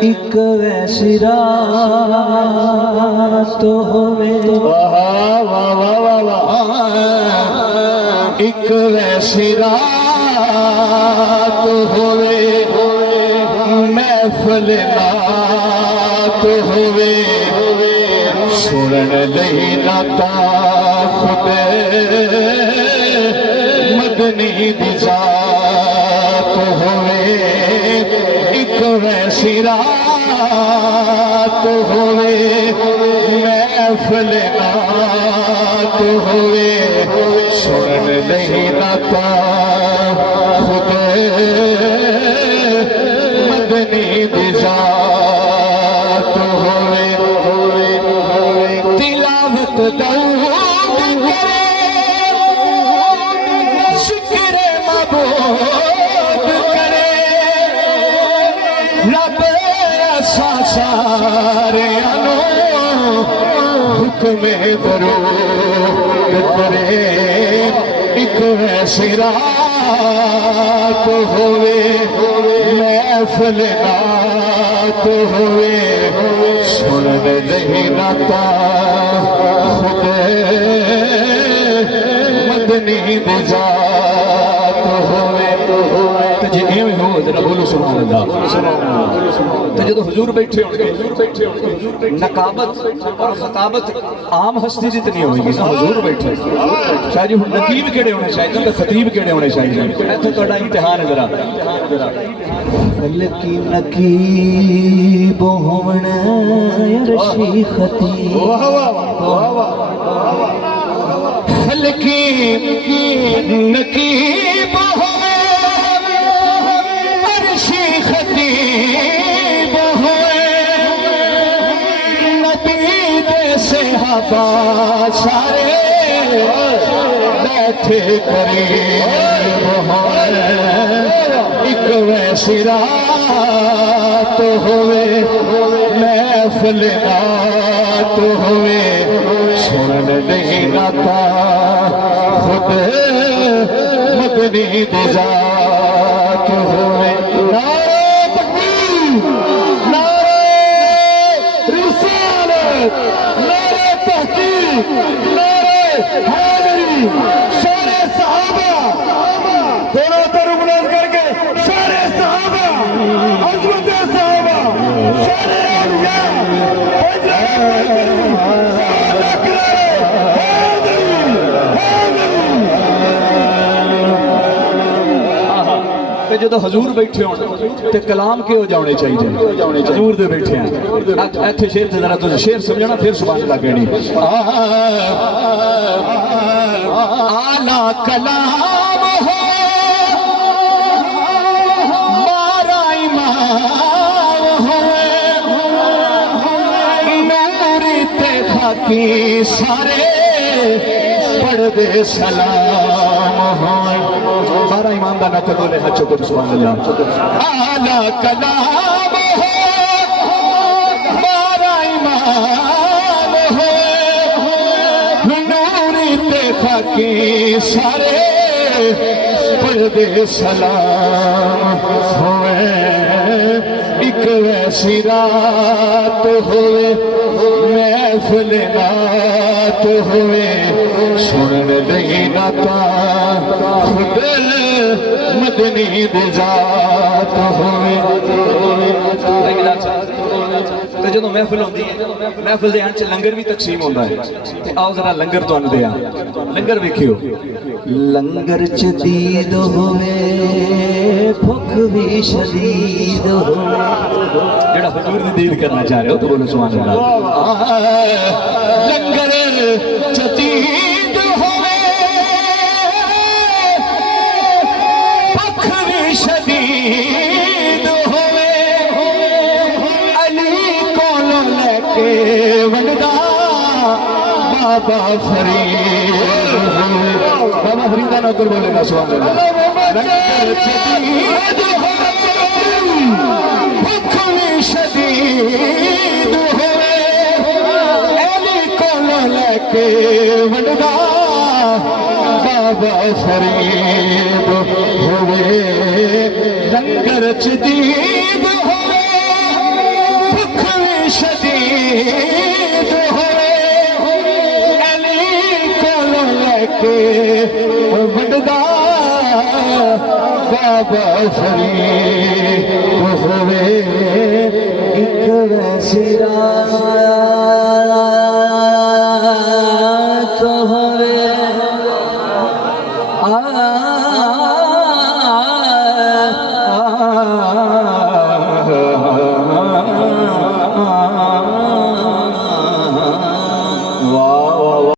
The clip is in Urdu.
ایک ویسی رات ہوے ایک ویسی رات ہوے محفل نات ہوے سنن لئی ناتا خودے مدنی دی ذات ہوے ایک ویسی رات ہوے محفل نات ہوے سنن لئی ناتا خودے مدنی دی ذات ہوے تلاوت دعود کرے ذکر معبود کرے رب ایسا سارے انو حکم درود کرے ایک ویسی رات ہوے محفل نات ہوے سنن لئی ناتا خودے مدنی دی ذات ہوے تو جی ایویں ہو ذرا بولو سبحان اللہ تو جدو حضور بیٹھے ہوں گے نقابت اور خطابت عام ہستی دی نہیں ہوئی گی نا حضور بیٹھے شاید ہوں نقیب کیڑے ہونے چاہیے تو خطیب کیڑے ہونے چاہیے ایتھے تہاڈا امتحان ہے ذرا فلکی نقیب ہون عرشی خطیب فلکی نقیب ہوئے عرشی خطیب ہوئے نبی دے صحابہ سارے بیٹھے قریب ہوئے ایک ویسی رات ہوئے محفل نات ہوئے سنن لئی ناتا خودے مدنی دی ذات ہوئے نعرہ تکبیر نعرہ رسالت نعرہ تحقیق نعرہ حیدری شان صحابہ دونوں طرف بلند کر کے شان صحابہ عظمت صحابہ شان اولیاء جدو حضور بیٹھے ہوں تے کلام کے ہو جانے چاہیے حضور دے بیٹھے ہیں ایتھے شیر تے ذرا تو شیر سمجھنا پھر سبحان اللہ کہنی اعلیٰ کلام ہو بارہ امام ہوئے نوری تے خاکی سارے پڑھ دے سلام ہوئے بارہ امام دا نہ کرو لے ہچو کو سبحان اللہ اعلیٰ کلام ہو بارہ امام ہوئے نوری تے خاکی سارے پڑھ دے سلام ہوئے ایک ویسی رات ہوئے محفل نات ہوئے سنن لئی ناتا خودے مدنی دی ذات ہوئے تو جدو محفل ہوندی ہے محفل دے انچ لنگر بھی تقسیم ہوندا ہے تے آؤ ذرا لنگر تانوں دیا لنگر ویکھیو لنگر چ دید ہوئے بھوک بھی شدید ہوئے جڑا حضور دی دید کرنا چاہ رہے ہو تو بولو سبحان اللہ لنگر چ دید ہوئے بھوک بھی شدید ہوئے علی کولوں لے کے ونڈا بابا فرید ہوئے بابا فریدہ نوکر بولے گا سبحان اللہ لنگر چ دید ہوئے بھوک بھی شدید ہوئے علی کولوں لے کے ونڈا بابا فرید ہوئے لنگر چ دید ہوئے شدید ہوئے علی کولو لے کے وڈدا بابا فرید ہوئے ایک ویسی رات ہوئے